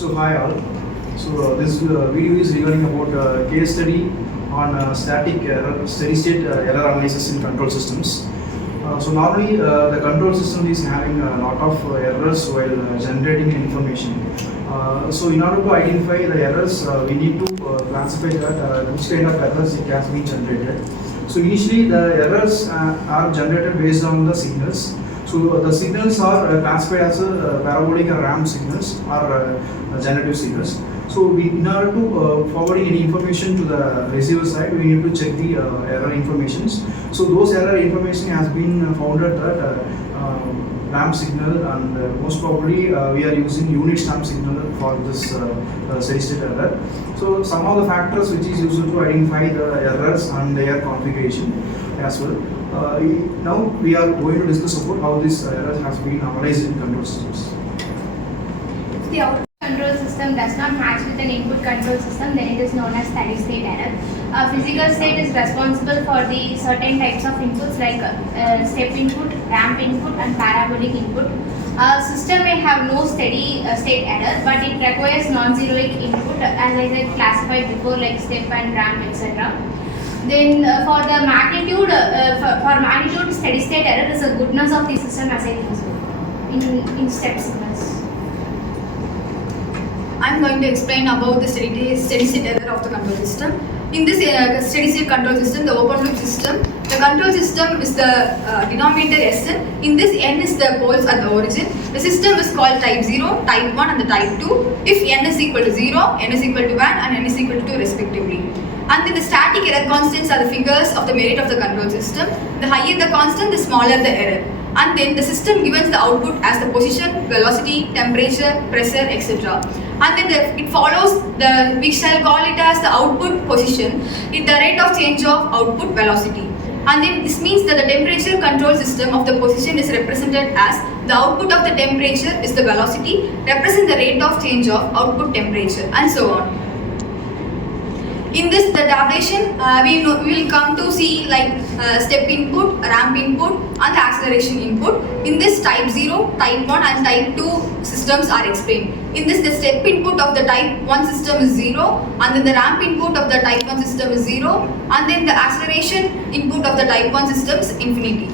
So hi all. So this video is regarding about case study on static error, steady state error analysis in control systems. So normally the control system is having a lot of errors while generating information. So in order to identify the errors, we need to classify that which kind of errors it has been generated. So initially the errors are generated based on the signals. So the signals are classified as parabolic or ramp signals or generative signals. So in order to forwarding any information to the receiver side, we need to check the error informations. So those error information has been founded that ramp signal, and most probably we are using unit stamp signal for this steady state error. So some of the factors which is used to identify the errors and their configuration as well. Now we are going to discuss about how this error has been analyzed in control systems. If the output control system does not match with an input control system, then it is known as steady state error. Physical state is responsible for the certain types of inputs like step input, ramp input and parabolic input. A system may have no steady state error, but it requires non-zeroic input, as I said, classified before, like step and ramp, etc. Then for the magnitude, for magnitude, steady state error is the goodness of the system as I think in step signals. I am going to explain about the steady state error of the control system. In this steady state control system, the open loop system, the control system is the denominator Sn. In this, n is the poles at the origin. The system is called type 0, type 1 and the type 2. If n is equal to 0, n is equal to 1 and n is equal to 2 respectively. And then the static error constants are the figures of the merit of the control system. The higher the constant, the smaller the error. And then the system gives the output as the position, velocity, temperature, pressure, etc. And then it follows we shall call it as the output position, the rate of change of output velocity. And then this means that the temperature control system of the position is represented as the output of the temperature is the velocity, represent the rate of change of output temperature, and so on. In this, the tabulation, we will come to see like step input, ramp input and the acceleration input. In this, type 0, type 1 and type 2 systems are explained. In this, the step input of the type 1 system is 0, and then the ramp input of the type 1 system is 0, and then the acceleration input of the type 1 system is infinity.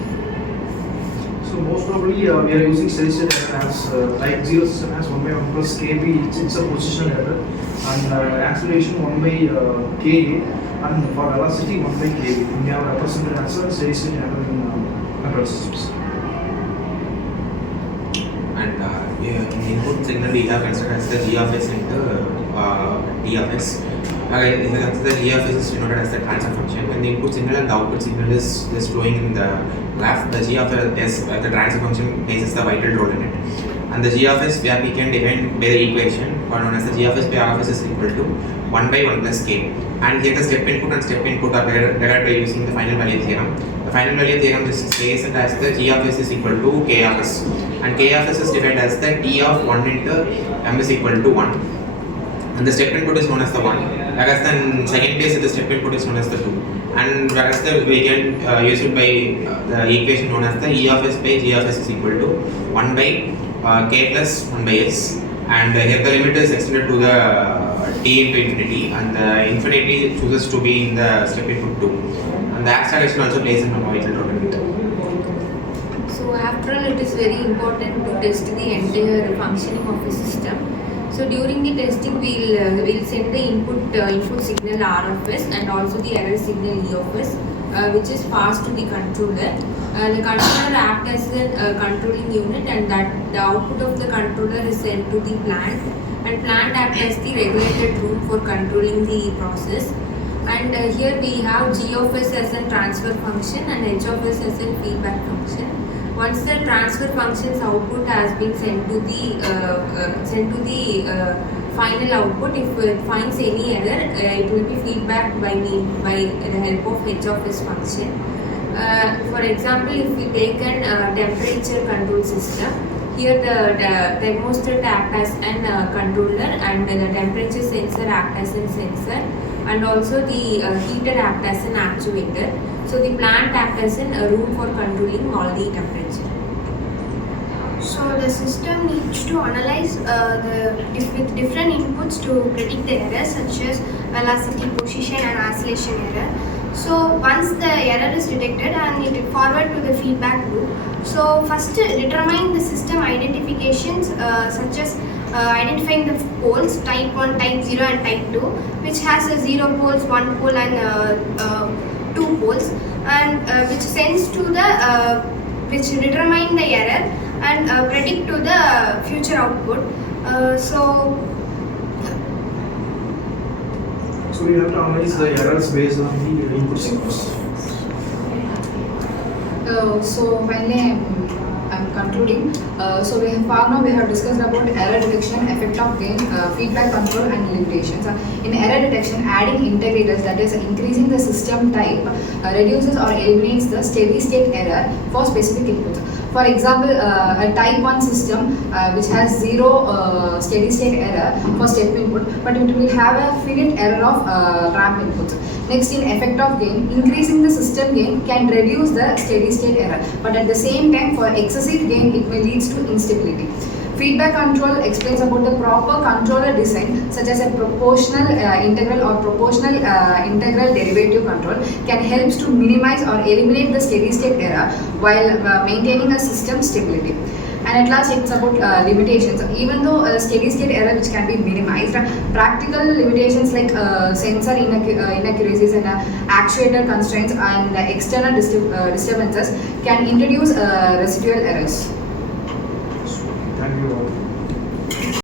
So most probably we are using steady state error as type 0 system as 1 by 1 plus kb, it's a positional error, and acceleration 1 by ka, and for velocity 1 by kb. We have represented as a steady state error in control systems. And in the input signal we have considered as the g of s and the d of s. In the g of s is denoted as the transfer function. When the input signal and the output signal is flowing in the graph, the g of s, the transfer function plays the vital role in it. And the g of s we can define by the equation known as the g of s by r of s is equal to 1 by 1 plus k. And here the step input and step input are derived by using the final value theorem. The final value theorem says that as the g of s is equal to k of s, and k of s is defined as the t of 1 into m is equal to 1, and the step input is known as the 1, whereas the second case the step input is known as the 2, and whereas we can use it by the equation known as the e of s by g of s is equal to 1 by k plus 1 by s, and here the limit is extended to the t into infinity, and the infinity chooses to be in the step input 2, and the acceleration also plays a vital role in it. So after all, it is very important to test the entire functioning of a system. So during the testing, we'll send the input signal R of S and also the error signal E of S, which is passed to the controller. The controller acts as a controlling unit, and that the output of the controller is sent to the plant, and plant acts as the regulated room for controlling the process. And here we have G of S as a transfer function and H of S as a feedback function. Once the transfer function's output has been sent to the final output, if it finds any error, it will be feedback by the help of H of S function. For example, if we take an temperature control system, here the thermostat acts as an controller, and the temperature sensor acts as a sensor, and also the heater acts as an actuator. So the plant acts as a room for controlling all the temperature. So the system needs to analyze with different inputs to predict the errors such as velocity, position and oscillation error. So once the error is detected and it forward to the feedback loop. So first determine the system identifications such as identifying the poles type 1, type 0 and type 2, which has 0 poles, 1 pole and 2 poles, and which sends to the which determine the error and predict to the future output. So we have to analyze the errors based on the input signals. So finally, I'm concluding. So we have discussed about error detection, effect of gain, feedback control, and limitations. In error detection, adding integrators, that is increasing the system type, reduces or eliminates the steady state error for specific inputs. For example, a type 1 system which has 0 steady state error for step input, but it will have a finite error of ramp inputs. Next, in effect of gain, increasing the system gain can reduce the steady state error, but at the same time, for excessive gain, it may lead to instability. Feedback control explains about the proper controller design, such as a proportional integral or proportional integral derivative control can help to minimize or eliminate the steady state error while maintaining a system stability. And at last, it's about limitations. Even though steady state error which can be minimized, practical limitations like sensor inaccuracies and actuator constraints and external disturbances can introduce residual errors.